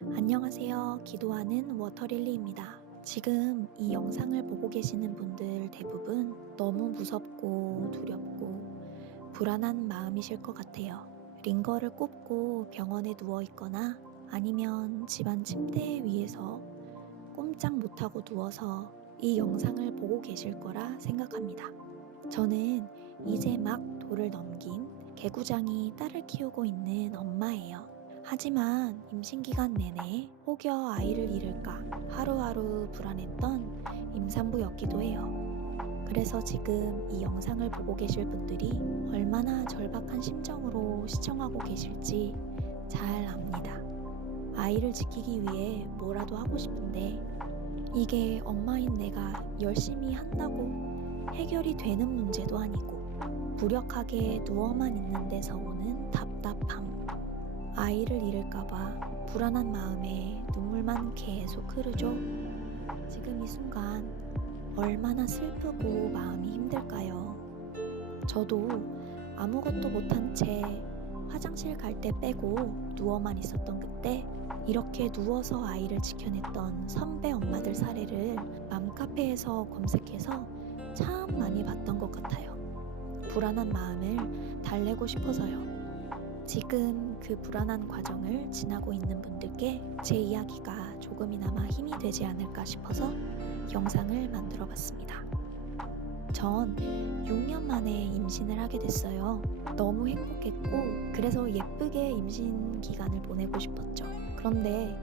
안녕하세요. 기도하는 워터릴리입니다. 지금 이 영상을 보고 계시는 분들 대부분 너무 무섭고 두렵고 불안한 마음이실 것 같아요. 링거를 꼽고 병원에 누워 있거나 아니면 집안 침대 위에서 꼼짝 못하고 누워서 이 영상을 보고 계실 거라 생각합니다. 저는 이제 막 돌을 넘긴 개구장이 딸을 키우고 있는 엄마예요. 하지만 임신 기간 내내 혹여 아이를 잃을까 하루하루 불안했던 임산부였기도 해요. 그래서 지금 이 영상을 보고 계실 분들이 얼마나 절박한 심정으로 시청하고 계실지 잘 압니다. 아이를 지키기 위해 뭐라도 하고 싶은데 이게 엄마인 내가 열심히 한다고 해결이 되는 문제도 아니고 무력하게 누워만 있는 데서 오는. 아이를 잃을까봐 불안한 마음에 눈물만 계속 흐르죠. 지금 이 순간 얼마나 슬프고 마음이 힘들까요? 저도 아무것도 못한 채 화장실 갈 때 빼고 누워만 있었던 그때 이렇게 누워서 아이를 지켜냈던 선배 엄마들 사례를 맘카페에서 검색해서 참 많이 봤던 것 같아요. 불안한 마음을 달래고 싶어서요. 지금 그 불안한 과정을 지나고 있는 분들께 제 이야기가 조금이나마 힘이 되지 않을까 싶어서 영상을 만들어 봤습니다. 전 6년 만에 임신을 하게 됐어요. 너무 행복했고, 그래서 예쁘게 임신 기간을 보내고 싶었죠. 그런데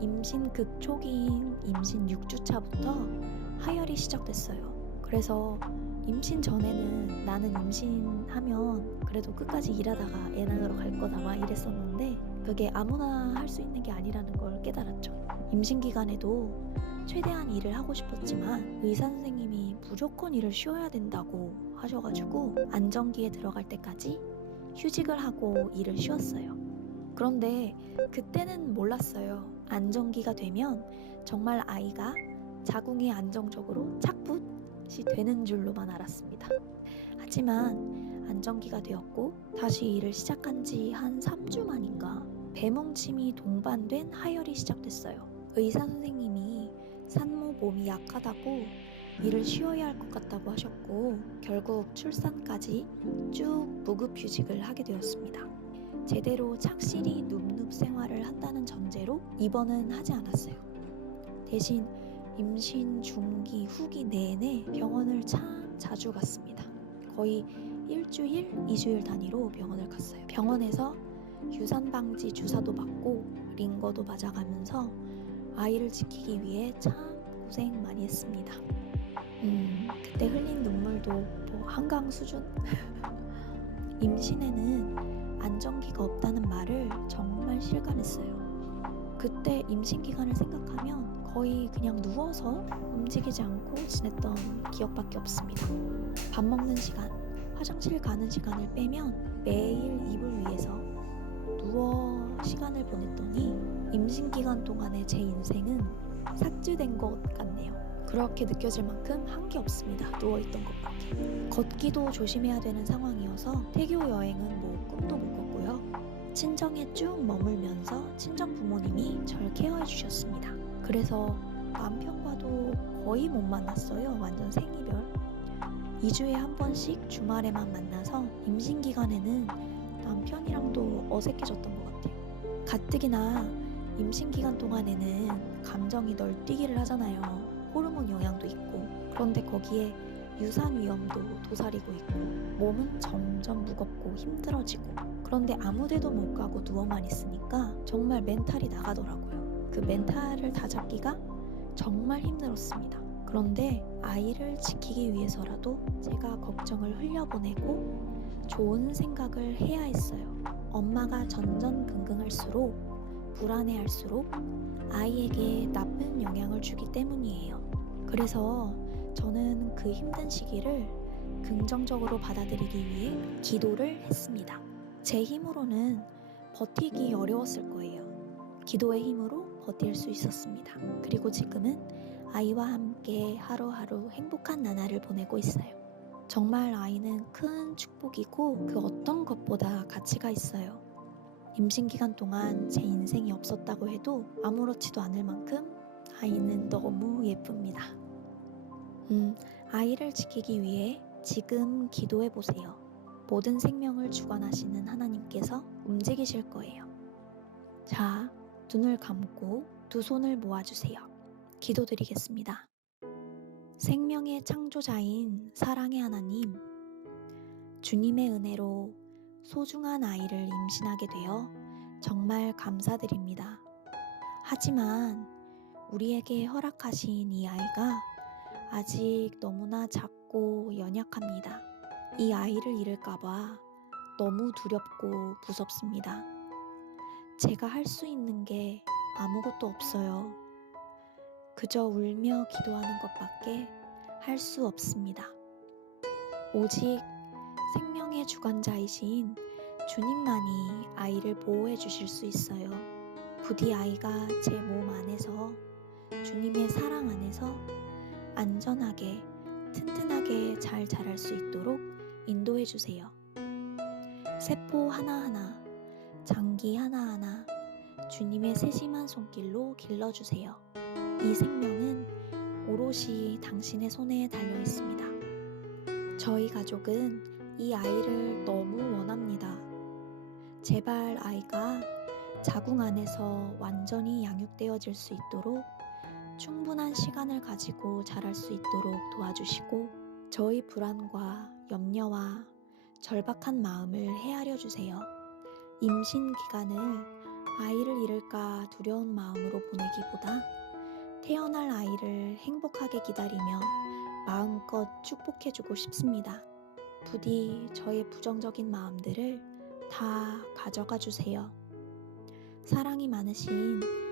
임신 극초기인 임신 6주차부터 하혈이 시작됐어요. 그래서 임신 전에는 나는 임신하면 그래도 끝까지 일하다가 애 낳으러 갈 거다 막 이랬었는데 그게 아무나 할 수 있는 게 아니라는 걸 깨달았죠. 임신 기간에도 최대한 일을 하고 싶었지만 의사 선생님이 무조건 일을 쉬어야 된다고 하셔가지고 안정기에 들어갈 때까지 휴직을 하고 일을 쉬었어요. 그런데 그때는 몰랐어요. 안정기가 되면 정말 아이가 자궁이 안정적으로 착붙 이 되는 줄로만 알았습니다. 하지만 안정기가 되었고 다시 일을 시작한 지 한 3주 만인가 배뭉침이 동반된 하혈이 시작됐어요. 의사 선생님이 산모 몸이 약하다고 일을 쉬어야 할 것 같다고 하셨고 결국 출산까지 쭉 무급 휴직을 하게 되었습니다. 제대로 착실히 눕눕 생활을 한다는 전제로 입원은 하지 않았어요. 대신 임신 중기 후기 내내 병원을 참 자주 갔습니다. 거의 일주일, 이주일 단위로 병원을 갔어요. 병원에서 유산 방지 주사도 맞고 링거도 맞아가면서 아이를 지키기 위해 참 고생 많이 했습니다. 음, 그때 흘린 눈물도 뭐 한강 수준? 임신에는 안정기가 없다는 말을 정말 실감했어요. 그때 임신 기간을 생각하면 거의 그냥 누워서 움직이지 않고 지냈던 기억밖에 없습니다. 밥 먹는 시간, 화장실 가는 시간을 빼면 매일 이불 위에서 누워 시간을 보냈더니 임신 기간 동안의 제 인생은 삭제된 것 같네요. 그렇게 느껴질 만큼 한 게 없습니다. 누워있던 것밖에. 걷기도 조심해야 되는 상황이어서 태교 여행은 뭐 꿈도 못 꿨고요. 친정에 쭉 머물면서 친정 부모님이 절 케어해 주셨습니다. 그래서 남편과도 거의 못 만났어요. 완전 생이별. 2주에 한 번씩 주말에만 만나서 임신 기간에는 남편이랑도 어색해졌던 것 같아요. 가뜩이나 임신 기간 동안에는 감정이 널뛰기를 하잖아요. 호르몬 영향도 있고. 그런데 거기에 유산 위험도 도사리고 있고, 몸은 점점 무겁고 힘들어지고. 그런데 아무데도 못 가고 누워만 있으니까 정말 멘탈이 나가더라고요. 그 멘탈을 다 잡기가 정말 힘들었습니다. 그런데 아이를 지키기 위해서라도 제가 걱정을 흘려보내고 좋은 생각을 해야 했어요. 엄마가 전전긍긍할수록 불안해할수록 아이에게 나쁜 영향을 주기 때문이에요. 그래서 저는 그 힘든 시기를 긍정적으로 받아들이기 위해 기도를 했습니다. 제 힘으로는 버티기 어려웠을 거예요. 기도의 힘으로 버틸 수 있었습니다. 그리고 지금은 아이와 함께 하루하루 행복한 나날을 보내고 있어요. 정말 아이는 큰 축복이고 그 어떤 것보다 가치가 있어요. 임신 기간 동안 제 인생이 없었다고 해도 아무렇지도 않을 만큼 아이는 너무 예쁩니다. 음, 아이를 지키기 위해 지금 기도해 보세요. 모든 생명을 주관하시는 하나님께서 움직이실 거예요. 자, 눈을 감고 두 손을 모아주세요. 기도드리겠습니다. 생명의 창조자인 사랑의 하나님, 주님의 은혜로 소중한 아이를 임신하게 되어 정말 감사드립니다. 하지만 우리에게 허락하신 이 아이가 아직 너무나 작고 연약합니다. 이 아이를 잃을까봐 너무 두렵고 무섭습니다. 제가 할 수 있는 게 아무것도 없어요. 그저 울며 기도하는 것밖에 할 수 없습니다. 오직 생명의 주관자이신 주님만이 아이를 보호해 주실 수 있어요. 부디 아이가 제 몸 안에서 주님의 사랑 안에서 안전하게 튼튼하게 잘 자랄 수 있도록 인도해 주세요. 세포 하나하나, 장기 하나하나 주님의 세심한 손길로 길러주세요. 이 생명은 오롯이 당신의 손에 달려 있습니다. 저희 가족은 이 아이를 너무 원합니다. 제발 아이가 자궁 안에서 완전히 양육되어질 수 있도록 충분한 시간을 가지고 자랄 수 있도록 도와주시고 저희 불안과 염려와 절박한 마음을 헤아려 주세요. 임신 기간을 아이를 잃을까 두려운 마음으로 보내기보다 태어날 아이를 행복하게 기다리며 마음껏 축복해주고 싶습니다. 부디 저의 부정적인 마음들을 다 가져가 주세요. 사랑이 많으신